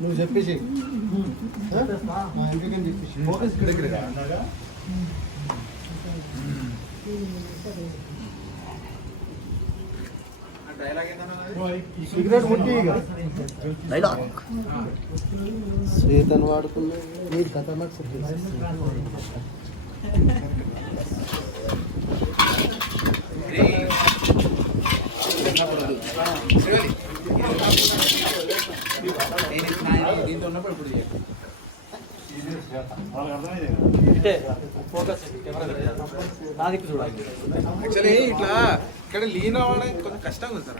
నువ్వు చెప్పేసి చెప్పేసి ఫోకస్ ఇక్కడ సిగరెట్ ముట్టి శ్వేతను వాడుకున్నా నీకు ఖతర్నాక్ దీంతో ఉన్నప్పుడు ఇప్పుడు యాక్చువల్లీ ఇట్లా ఇక్కడ లీన్ అవ్వడానికి కొంచెం కష్టంగా ఉంది సార్.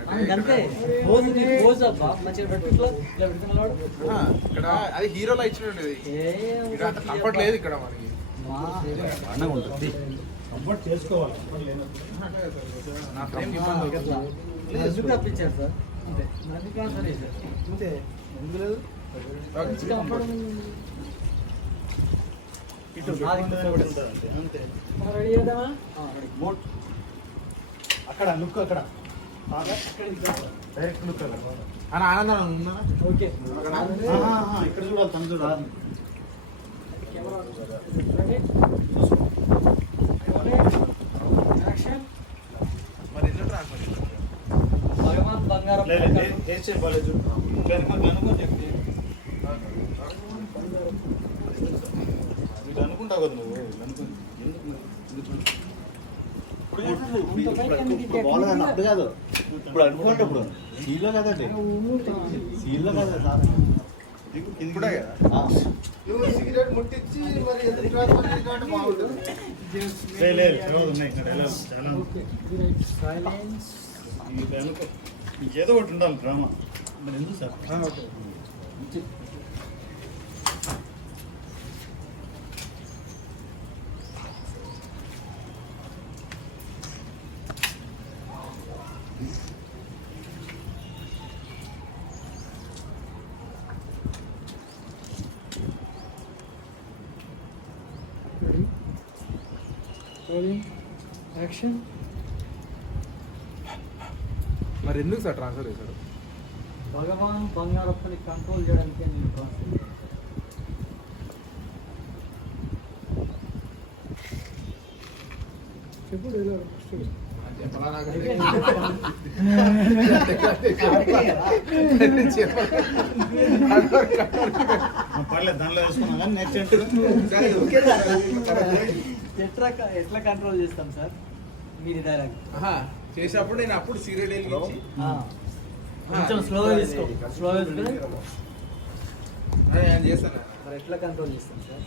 ఇక్కడ అది హీరోలో ఇచ్చినది ఇక్కడ అంత కంఫర్ట్ లేదు ఇక్కడ మనకి. నా ఫ్రేమ్ ఇబ్బంది తప్పించారు సార్. అక్కడ లుక్ అక్కడ డైరెక్ట్ లుక్ అక్కడ ఆనందం ఉందా? ఓకే ఇక్కడ చూడాలి తను చూడాలి. మరి ఎందుకు ట్రాన్స్ఫర్ భగవాన్ బంగారం మీరు అనుకుంటావు కదా నువ్వు అప్పుడు కాదు ఇప్పుడు అనుకుంటే ఇప్పుడు సీల్లో కదండి సీల్లో కదా సిగరెట్ ముట్టించి మరి ఏదో ఒకటి ఉండాలి డ్రామా మరి ఎందుకు సార్. యాక్షన్. మరి ఎందుకు సార్ ట్రాన్స్ఫర్ చేశారు? భగవాన్ బంగారప్పని కంట్రోల్ చేయడానికి నేను ట్రాన్స్ఫర్ చెప్పు. ఎట్లా కంట్రోల్ చేస్తాం సార్ మీరు డైలాగ్ చేసినప్పుడు నేను అప్పుడు సీరియల్ కొంచెం స్లోగా తీసుకో. స్లోగా చేస్తాను. మరి ఎట్లా కంట్రోల్ చేస్తాం సార్?